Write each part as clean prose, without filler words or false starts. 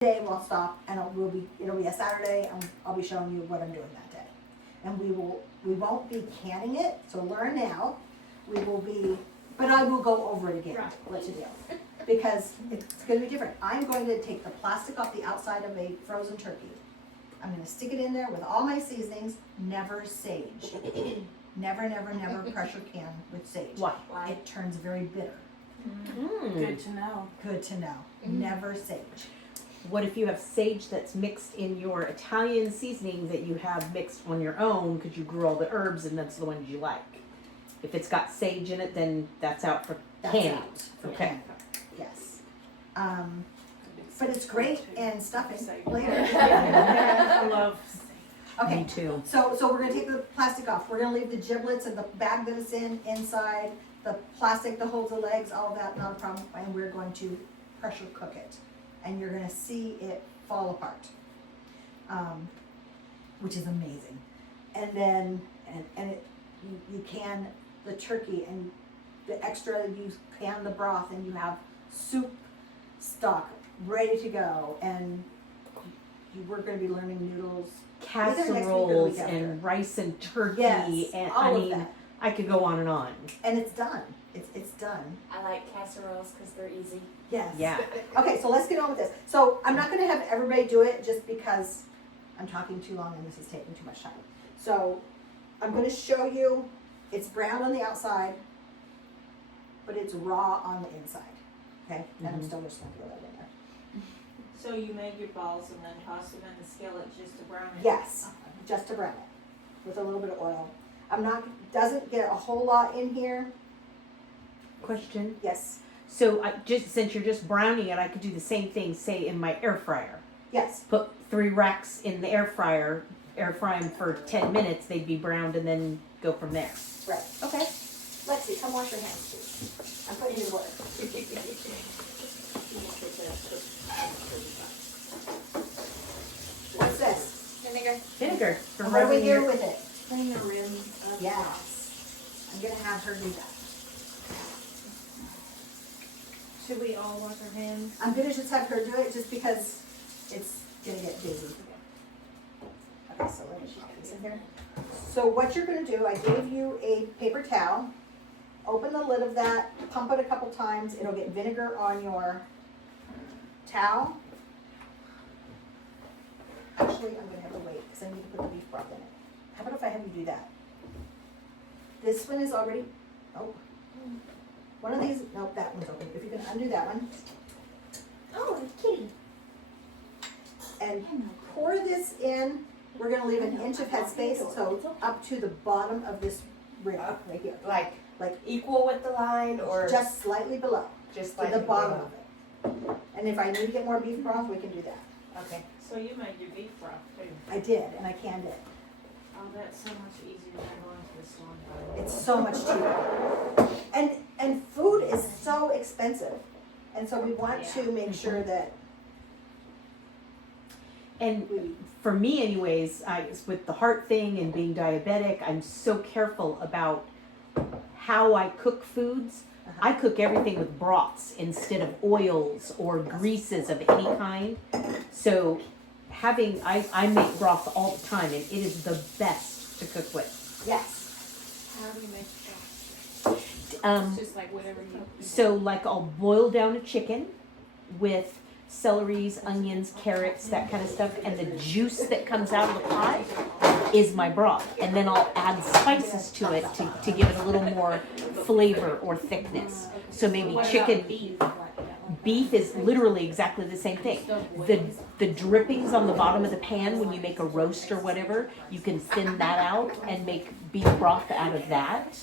day we'll stop and it'll be a Saturday and I'll be showing you what I'm doing that day. And we won't be canning it, so learn now. But I will go over it again, Right. what's the deal? Because it's gonna be different. I'm going to take the plastic off the outside of a frozen turkey. I'm gonna stick it in there with all my seasonings, never sage. Never, never, never pressure can with sage. Why? It turns very bitter. Good to know. Good to know. Never sage. What if you have sage that's mixed in your Italian seasoning that you have mixed on your own because you grew all the herbs and that's the ones you like? If it's got sage in it, then that's out for That's canning. out for Okay. canning. Yes. But it's great in stuffing later. I love Okay, Me too. so we're gonna take the plastic off. We're gonna leave the giblets and the bag that it's in inside, the plastic that holds the legs, all of that, not a problem. And we're going to pressure cook it. And you're gonna see it fall apart, which is amazing. And then, you can the turkey and the extra, you can the broth and you have soup stock ready to go. And we're gonna be learning noodles. Casseroles week after. and rice and turkey Yes, and all I of mean, that. I could go on and on. And it's done. It's done. I like casseroles because they're easy. Yes. Yeah. Okay, so let's get on with this. So I'm not gonna have everybody do it just because I'm talking too long and this is taking too much time. So I'm gonna show you, it's brown on the outside, but it's raw on the inside. Okay? And I'm still just gonna peel that in there. So you make your balls and then toss them in the skillet just to brown it? Yes, just to brown it with a little bit of oil. Doesn't get a whole lot in here. Question. Yes, So since you're just browning it, I could do the same thing, say in my air fryer. yes. Put 3 racks in the air fryer, air fry them for 10 minutes, they'd be browned and then go from there. Right, okay. Lexi, come wash your hands, please. I'm putting you to work. What's this? Vinegar for And what do we rubbing do your... with it? Clean the rims of Yes. I'm gonna have her do that. Should we all wash our hands? I'm gonna just have her do it just because it's gonna get busy. Okay, so let me put this in here. So what you're gonna do, I gave you a paper towel. Open the lid of that, pump it a couple times, it'll get vinegar on your towel. Actually, I'm gonna have to wait, because I need to put the beef broth in it. How about if I have you do that? This one is already, oh. One of these, nope, that one's open. If you can undo that one. Oh, kitty. And pour this in. We're gonna leave an inch of headspace, so up to the bottom of this rim, right here. Like Like equal with the line or just slightly below, just to like the bottom of it. And if I need to get more beef broth, we can do that. Okay. So you made your beef broth too. I did, and I canned it. Oh, that's so much easier than going to the store. It's so much cheaper. And food is so expensive. And so we want to make sure that And we, for me anyways, with the heart thing and being diabetic, I'm so careful about how I cook foods. I cook everything with broths instead of oils or greases of any kind. So I make broth all the time and it is the best to cook with. yes. How do you make the broth? Just like whatever you. So like I'll boil down a chicken with celeries, onions, carrots, that kind of stuff, and the juice that comes out of the pot is my broth. And then I'll add spices to it to give it a little more flavor or thickness. So maybe What chicken, about beef? beef is literally exactly the same thing. The drippings on the bottom of the pan when you make a roast or whatever, you can thin that out and make beef broth out of that.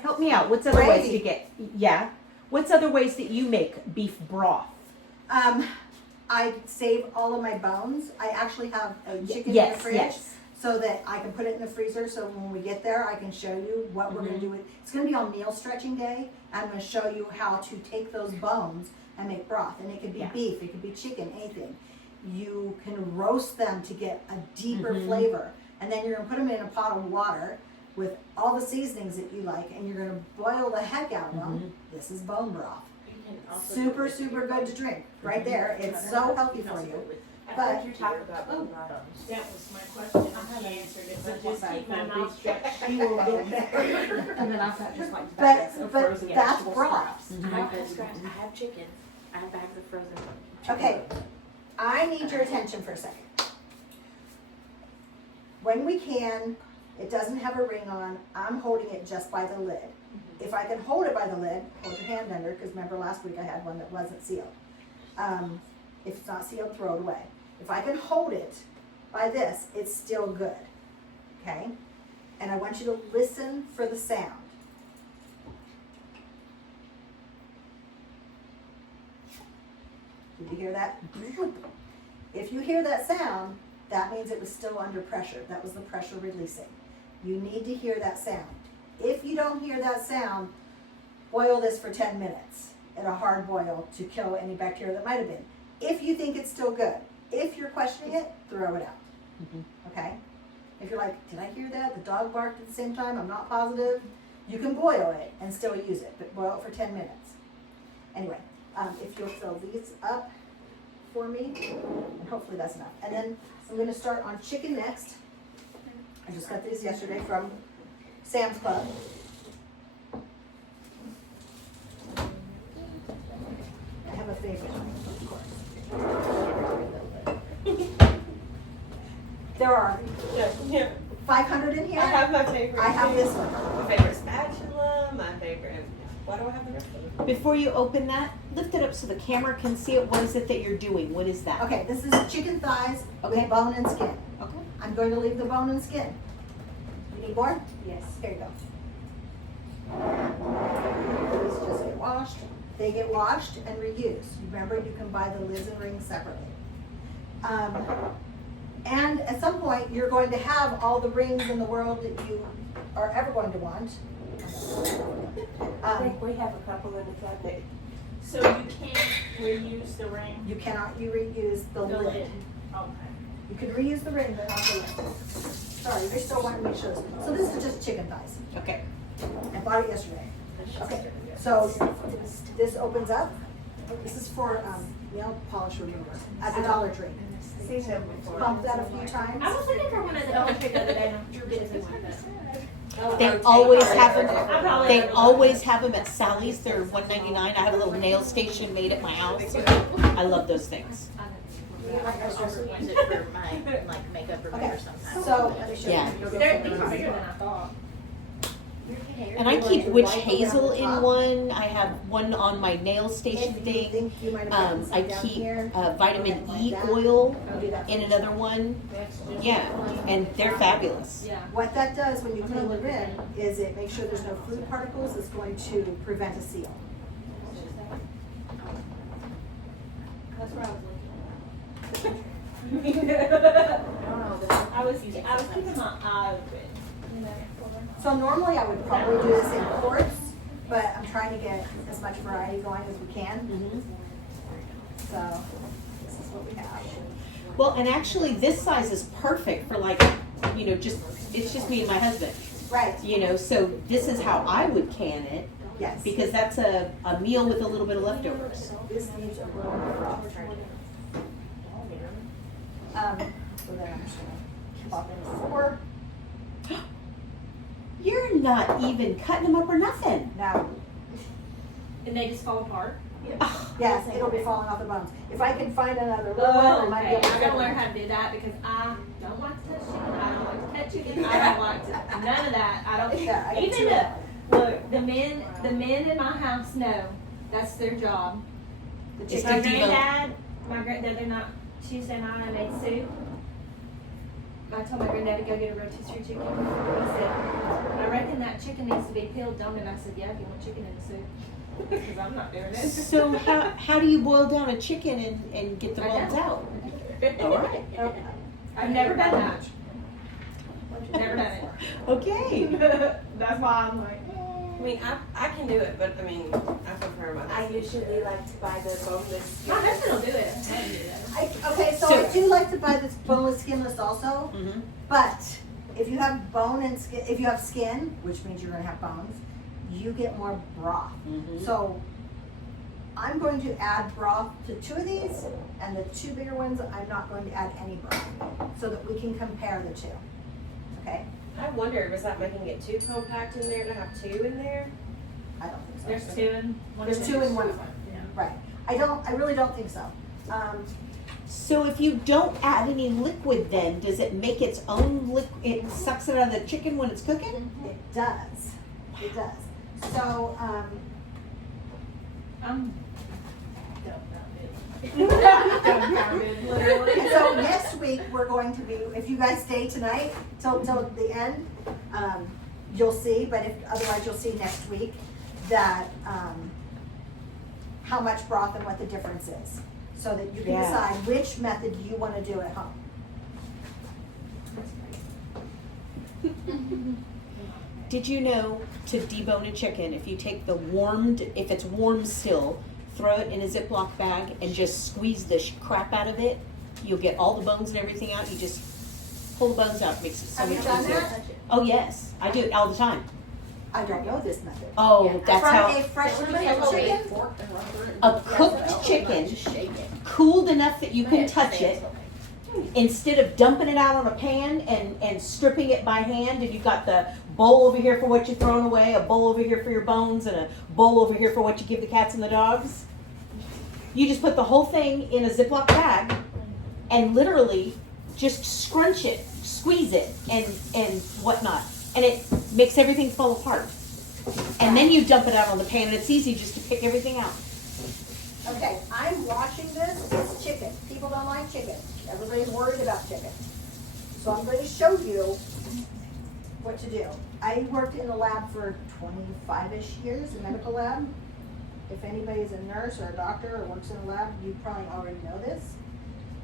Help me out. What's other ways to get? Yeah. What's other ways that you make beef broth? I save all of my bones. I actually have a chicken in the Yes, fridge. yes. So that I can put it in the freezer, so when we get there, I can show you what we're gonna do with, it's gonna be on meal stretching day. I'm gonna show you how to take those bones and make broth, and it could be Yeah. beef, it could be chicken, anything. You can roast them to get a deeper flavor, and then you're gonna put them in a pot of water with all the seasonings that you like, and you're gonna boil the heck out of them. This is bone broth. Super, super good to drink. right there. It's so healthy for you. I But- think you're talking about bones. That was my question, and she answered it, but just keep my mouth shut. And then I've got just like bags of But frozen that's vegetable broth. scraps. I don't have scraps. I have chicken. I have bags of frozen chicken. Okay, I need your attention for a second. When we can, it doesn't have a ring on, I'm holding it just by the lid. If I can hold it by the lid, hold your hand under, because remember last week I had one that wasn't sealed. If it's not sealed, throw it away. If I can hold it by this, it's still good, okay? And I want you to listen for the sound. Did you hear that? If you hear that sound, that means it was still under pressure. That was the pressure releasing. You need to hear that sound. If you don't hear that sound, boil this for 10 minutes at a hard boil to kill any bacteria that might have been. If you think it's still good. If you're questioning it, throw it out. Okay? If you're like, did I hear that? The dog barked at the same time, I'm not positive. You can boil it and still use it, but boil it for 10 minutes. Anyway, if you'll fill these up for me, and hopefully that's enough. And then I'm gonna start on chicken next. I just got these yesterday from Sam's Club. I have a favorite, of course. There are Yeah. 500 in here. I have my favorite. I have this one. My favorite spatula, my favorite. Why do I have the rest of them? Before you open that, lift it up so the camera can see it. What is it that you're doing? What is that? Okay, this is chicken thighs Okay. with bone and skin. Okay. I'm going to leave the bone and skin. You need more? Yes. Here you go. These just get washed. They get washed and reused. Remember, you can buy the lids and rings separately. And at some point, you're going to have all the rings in the world that you are ever going to want. I think we have a couple in the cabinet. So you can't reuse the ring? You cannot reuse the lid. Okay. You can reuse the ring, but not the lid. Sorry, they still wanted me to show this. So this is just chicken thighs. Okay. I bought it yesterday. Okay, so this opens up. This is for nail polish remover at the Dollar Tree. Seen them before. Bumped that a few times. I was looking for one at the Dollar Tree the other day, and Drew did one of those. They always have them. I probably They have always have them at Sally's. They're $1.99. I have a little nail station made at my house. I love those things. Also use it for my like makeup remover Okay, sometimes. so let me show Yeah. you. They're bigger than I thought. And I keep witch hazel in one. I have one on my nail station If you thing. think you might have gotten I some down keep here, vitamin E that. oil I'll do that. in another one. Yeah, and they're fabulous. Yeah. What that does when you clean the rim is it makes sure there's no food particles. It's going to prevent a seal. That's where I was looking. I was I was keeping my eye open. So normally I would probably do this in quarts, but I'm trying to get as much variety going as we can. Mhm. So this is what we have. Well, and actually, this size is perfect for like, just it's just me and my husband. Right, So this is how I would can it yes. because that's a meal with a little bit of leftovers. This needs a little more broth. So then I'm just gonna pop in 4. You're not even cutting them up or nothing. Now, And they just fall apart. yes, it'll be falling off the bones. If I can find another little one, I might be Okay, able to I get gotta learn one. how to do that because I don't like to touch chicken. I don't like to pet chicken. I don't like to, none of that. I don't, Yeah, I get even two. look, the men in my house know that's their job. It's My to deal. granddad, the other night, Tuesday night, I made soup. I told my granddad to go get a rotisserie chicken. He said, I reckon that chicken needs to be peeled, don't it? And I said, yeah, if you want chicken in the soup. Because I'm not doing it. So how do you boil down a chicken and get the I bones don't. out? All right. I've never done that. Never done it. Okay. That's why I'm like, I mean, I can do it, but I mean, I prefer my. I usually like to buy the boneless. my husband will do it. I don't do that. Okay, so I do like to buy this boneless skinless also, Mhm. but if you have bone and skin, if you have skin, which means you're gonna have bones, you get more broth. Mhm. So I'm going to add broth to 2 of these, and the 2 bigger ones, I'm not going to add any broth, so that we can compare the 2, okay? I wondered, was that making it too compact in there to have 2 in there? I don't think so. There's 2 in one. There's 2 in one of them, right. I really don't think so. So if you don't add any liquid then, does it make its own it sucks it out of the chicken when it's cooking? It does, it does. So, Literally. and so next week, we're going to be, if you guys stay tonight till the end, you'll see, but if, otherwise you'll see next week that, how much broth and what the difference is. So that you can Yeah. decide which method you wanna do at home. Did you know to debone a chicken, if you take the if it's warm still, throw it in a Ziploc bag and just squeeze the crap out of it, you'll get all the bones and everything out. You just pull the bones out, it makes it so Have you much done easier. that? Oh yes, I do it all the time. I don't know this method. Oh, that's From how a freshly cooked chicken? a cooked chicken, cooled enough that you can touch it. Instead of dumping it out on a pan and stripping it by hand, and you've got the bowl over here for what you're throwing away, a bowl over here for your bones, and a bowl over here for what you give the cats and the dogs. You just put the whole thing in a Ziploc bag and literally just scrunch it, squeeze it, and whatnot. And it makes everything fall apart. And then you dump it out on the pan, and it's easy just to pick everything out. Okay, I'm washing this, it's chicken. People don't like chicken. Everybody's worried about chicken. So I'm going to show you what to do. I worked in the lab for 25-ish years, a medical lab. If anybody's a nurse or a doctor or works in a lab, you probably already know this.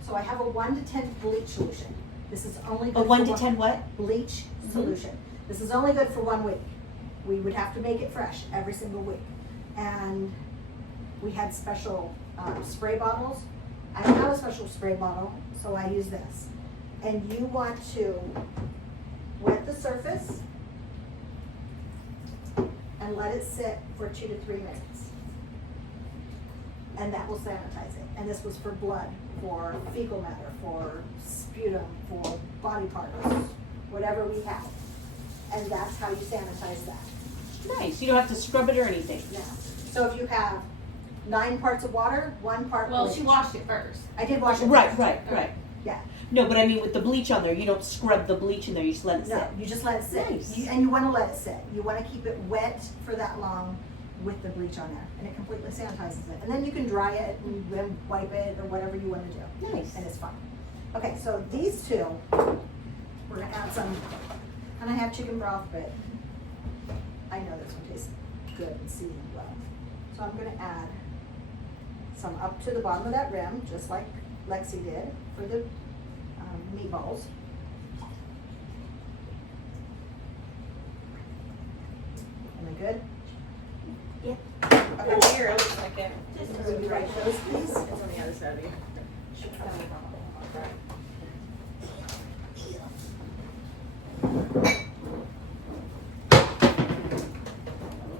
So I have a 1 to 10 bleach solution. This is only good A 1 for to 10 what? bleach solution. This is only good for 1 week. We would have to make it fresh every single week. And we had special spray bottles. I don't have a special spray bottle, so I use this. And you want to wet the surface and let it sit for 2 to 3 minutes. And that will sanitize it. And this was for blood, for fecal matter, for sputum, for body parts, whatever we have. And that's how you sanitize that. Nice. You don't have to scrub it or anything. Now, so if you have 9 parts of water, 1 part Well, bleach. she washed it first. I did wash it. Right, first. right. Yeah. No, but I mean with the bleach on there, you don't scrub the bleach in there, you just let it sit. No, you just let it sit. Nice. And you want to let it sit. You want to keep it wet for that long with the bleach on there. And it completely sanitizes it. And then you can dry it and then wipe it or whatever you want to do. Nice. And it's fine. Okay, so these 2, we're going to add some, and I have chicken broth, but I know this one tastes good and seasoned well. So I'm going to add some up to the bottom of that rim, just like Lexi did for the meatballs. Am I good? Okay, here, it looks like it. Will you write those, please? It's on the other side of you.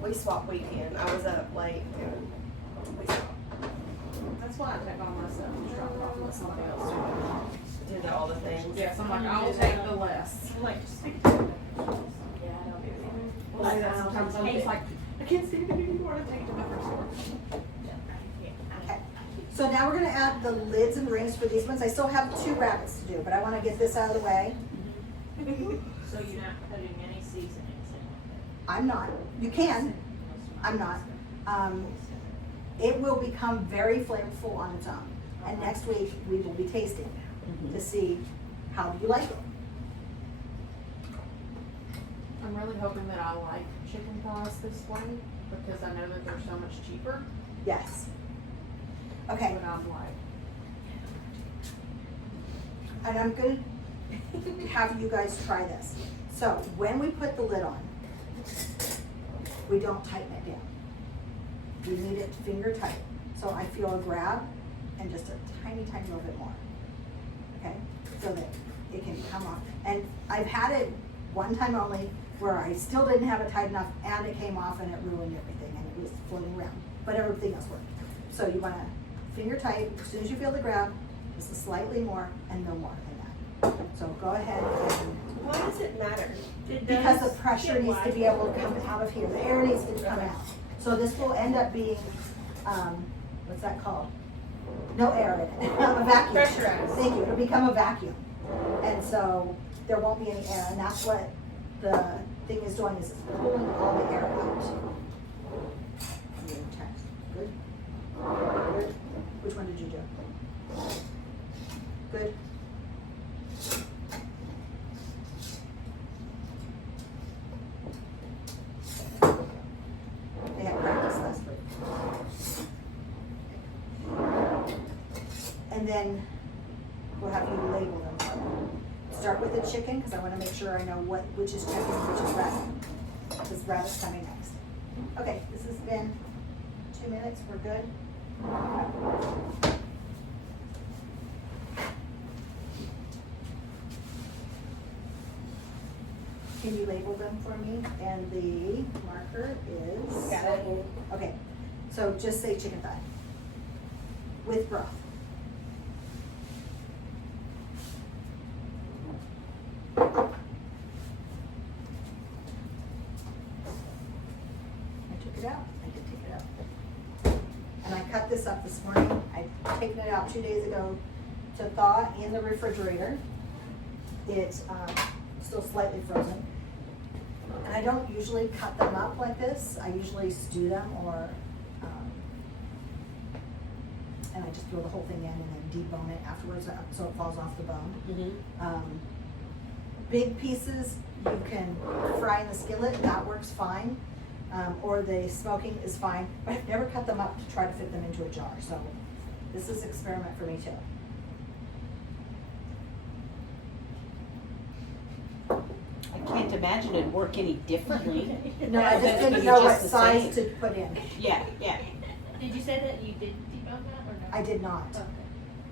We swapped weekend. I was up late and we swapped. That's why I take all my stuff and drop it off and let somebody else do Did all the things. it. Yes, I'm like, I'll take the less. I'm like, just take it. Yeah, I don't do that. Well, I do that sometimes. I'm just like, I can't see it anymore. I take it to the first store. Okay. So now we're gonna add the lids and rings for these ones. I still have 2 rabbits to do, but I wanna get this out of the way. So you're not putting any seasonings in? I'm not. You can. I'm not. It will become very flavorful on its own. And next week, we will be tasting to see how you like it. I'm really hoping that I like chicken thighs this way because I know that they're so much cheaper. Yes. Okay, But I'm like, and I'm gonna have you guys try this. So when we put the lid on, we don't tighten it down. We need it finger tight. So I feel a grab and just a tiny, tiny little bit more. Okay, so that it can come off. And I've had it one time only where I still didn't have it tight enough and it came off and it ruined everything and it was floating around. But everything else worked. So you wanna finger tight, as soon as you feel the grab, just slightly more and no more than that. So go ahead and, Why does it matter? It because the does pressure get needs to be able to come out of here, the air needs to come out. So this will end up being, what's that called? No air in it, a vacuum. Pressurized. Thank you, it'll become a vacuum. And so there won't be any air, and that's what the thing is doing, is it's pulling all the air out. Good. Good. Which one did you do? Good. They had practice last week. And then we'll have you label them. Start with the chicken, because I want to make sure I know which is chicken and which is rabbit. Because rabbit's coming next. Okay, this has been 2 minutes, we're good. Can you label them for me? And the marker is? Got it. Okay, so just say chicken thigh. With broth. I took it out, I did take it out. And I cut this up this morning, I'd taken it out 2 days ago to thaw in the refrigerator. It's still slightly frozen. And I don't usually cut them up like this, I usually stew them or, and I just throw the whole thing in and then debone it afterwards so it falls off the bone. Big pieces you can fry in the skillet, that works fine. Or the smoking is fine, but I've never cut them up to try to fit them into a jar, so this is experiment for me too. I can't imagine it'd work any differently. No, I bet just it's didn't gonna be know what just the size to same. put in. Yeah, yeah. Did you say that you did debone that or no? I did not, Okay.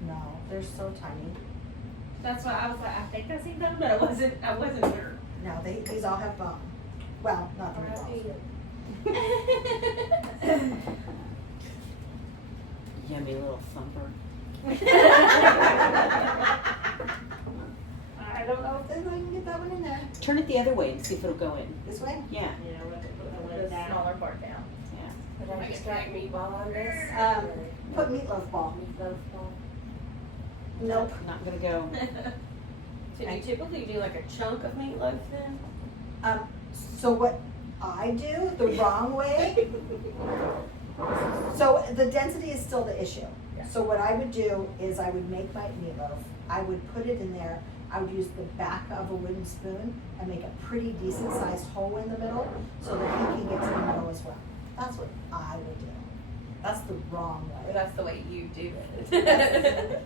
no, they're so tiny. That's why I was like, I think I seen them, but I wasn't sure. No, these all have bone. Well, not the meatballs. Yummy little thumper. I don't know if I can get that one in there. Turn it the other way and see if it'll go in. This way? Yeah, The smaller part down. yeah. Would I just write meatball on this? Put meatloaf ball. Meatloaf ball. Nope. Not gonna go. So do you typically do like a chunk of meatloaf then? So what I do the wrong way, so the density is still the issue. So what I would do is I would make my meatloaf, I would put it in there, I would use the back of a wooden spoon and make a pretty decent sized hole in the middle so that he can get to the middle as well. That's what I would do. That's the wrong But way. that's the way you do it.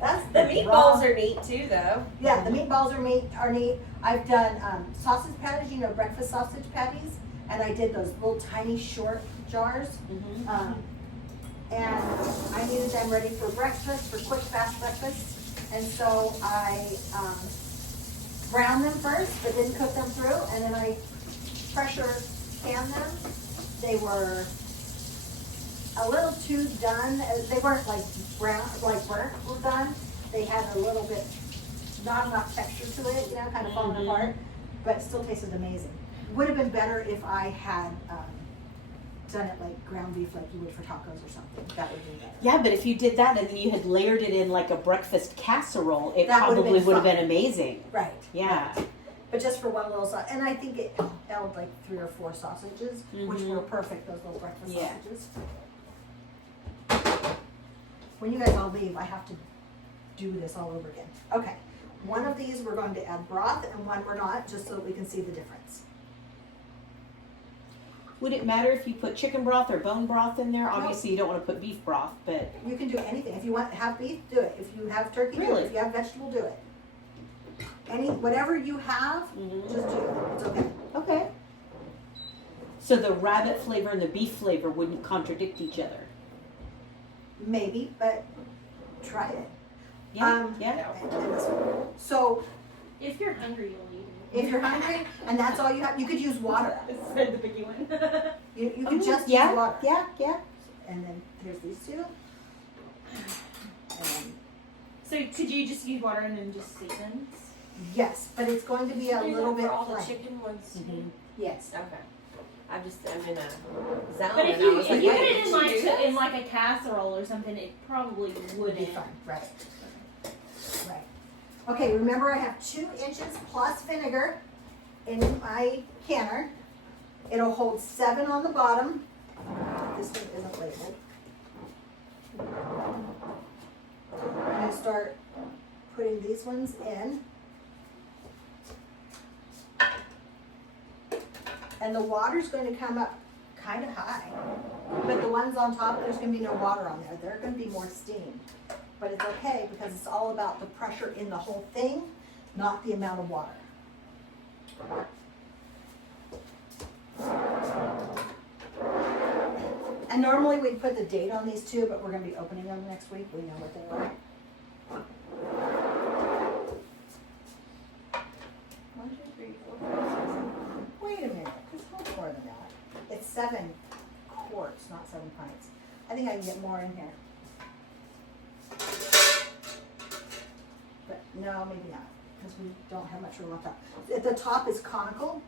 That's The the meatballs wrong- are neat too, though. Yeah, the meatballs are neat. I've done sausage patties, you know, breakfast sausage patties, and I did those little tiny short jars. And I needed them ready for breakfast, for quick, fast breakfast. And so I browned them first, but didn't cook them through, and then I pressure panned them. They were a little too done. They weren't like brown, like burnt or done. They had a little bit, not enough texture to it, you know, kind of falling apart, but still tasted amazing. Would have been better if I had done it like ground beef like you would for tacos or something. That would be better. Yeah, but if you did that and then you had layered it in like a breakfast casserole, it That would've probably been would have fun. been amazing. Right. Yeah. But just for one little sauce, and I think it held like 3 or 4 sausages, which were perfect, those little breakfast Yeah. sausages. When you guys all leave, I have to do this all over again. Okay, one of these we're going to add broth and one we're not, just so that we can see the difference. Would it matter if you put chicken broth or bone broth in there? Obviously, you don't want to put beef broth, but You can do anything. If you want have beef, do it. If you have turkey, do Really? it. If you have vegetable, do it. Whatever you have, just do it. It's okay. okay. So the rabbit flavor and the beef flavor wouldn't contradict each other. Maybe, but try it. Yeah, yeah. And this one. So If you're hungry, you'll eat if you're hungry and that's all you have, you could use water. it. Said the biggie one. You could just yeah, use water. yeah, yeah. And then here's these two. And then, So could you just use water and then just season? yes, but it's going to be a Do little that bit for all the plain. chicken ones. Mhm. Yes. Okay. I'm in a zone. But if and you I was if like, you wait, put it did in she like do this? in like a casserole or something, it probably Would be wouldn't. fine, right. Right. Okay, remember I have 2 inches plus vinegar in my canner. It'll hold 7 on the bottom. This one isn't labeled. I'm gonna start putting these ones in. And the water's going to come up kind of high. But the ones on top, there's gonna be no water on there. They're gonna be more steam. But it's okay because it's all about the pressure in the whole thing, not the amount of water. And normally we'd put the date on these two, but we're gonna be opening them next week. We know what they are. 1, 2, 3, 4, 5, 6, 7. Wait a minute, there's much more than that. It's 7 quarts, not 7 pints. I think I can get more in here. But no, maybe not, because we don't have much room on top. At the top is conical,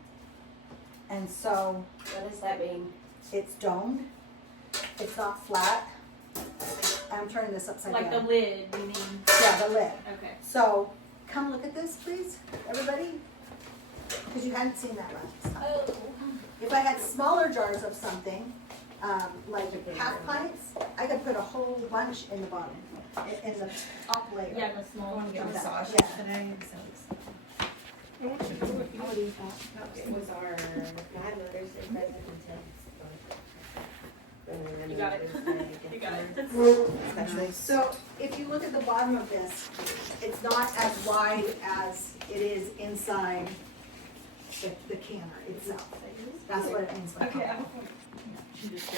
and so What does that mean? it's domed. It's not flat. I'm turning this upside Like the down. lid, you mean? Yeah, the lid. Okay. So, come look at this, please, everybody, because you hadn't seen that last time. Oh. If I had smaller jars of something, like half pints, I could put a whole bunch in the bottom, in the top layer. Yeah, the small one. Yeah. massage Yeah. today, so It was our godmother's presentation. You got it. You got it. Special. So if you look at the bottom of this, it's not as wide as it is inside the canner itself. That's what it means by Okay. conical.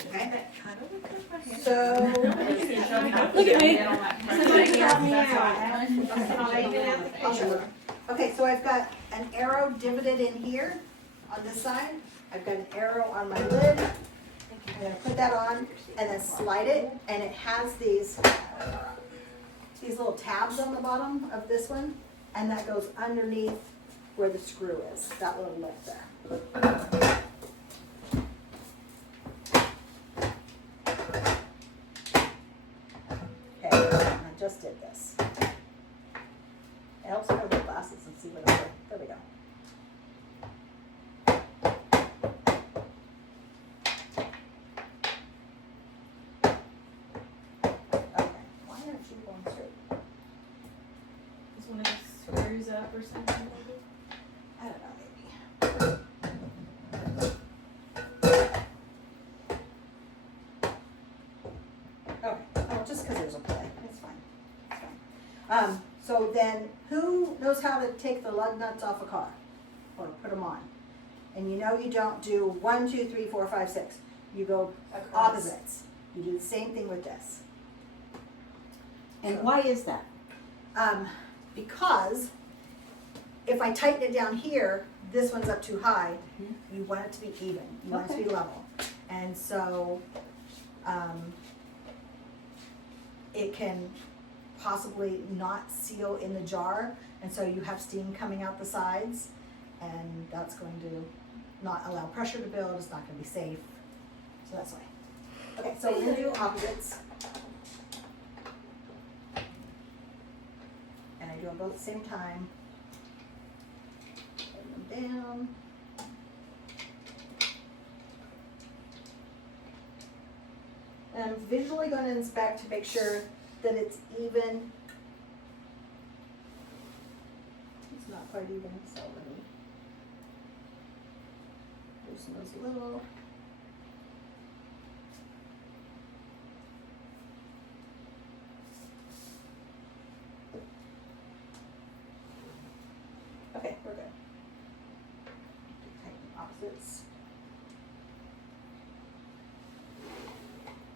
Okay? Kind of look like my hand. So, Look at me. Somebody help me out. I'll show you. Okay, so I've got an arrow divoted in here on this side. I've got an arrow on my lid. I'm gonna put that on and then slide it, and it has these little tabs on the bottom of this one, and that goes underneath where the screw is, that little lip there. Okay, I just did this. It helps if I wear glasses and see what I'm doing. There we go. Okay, why aren't you going straight? Is one of the screws up or something? I don't know, maybe. Okay, oh, just because there's a play, it's fine, it's fine. So then, who knows how to take the lug nuts off a car? Or put them on? And you know you don't do 1, 2, 3, 4, 5, 6. You go Across. opposites. You do the same thing with this. And why is that? Because if I tighten it down here, this one's up too high. Mhm. You want it to be even. You want it to be level. And so, it can possibly not seal in the jar, and so you have steam coming out the sides, and that's going to not allow pressure to build. It's not going to be safe. So that's why. Okay, so we're going to do opposites. And I do them both at the same time. Put them down. And I'm visually going to inspect to make sure that it's even. It's not quite even, so let me loosen those a little. Okay, we're good. Tighten opposites.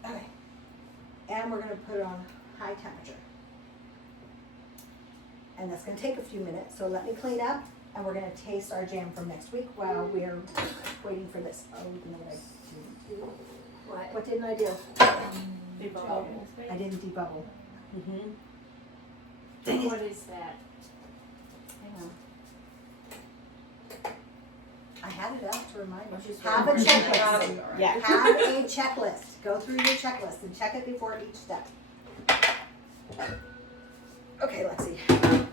Okay. And we're gonna put it on high temperature. And that's gonna take a few minutes, so let me clean up, and we're gonna taste our jam from next week while we're waiting for this. Oh, you know what I didn't do? What? What didn't I do? Debug. I didn't debubble. Mm-hmm. What is that? Hang on. I had it up to remind you. Which is Have a what- checklist. Yeah. Have a checklist. Go through your checklist and check it before each step. Okay, Lexi.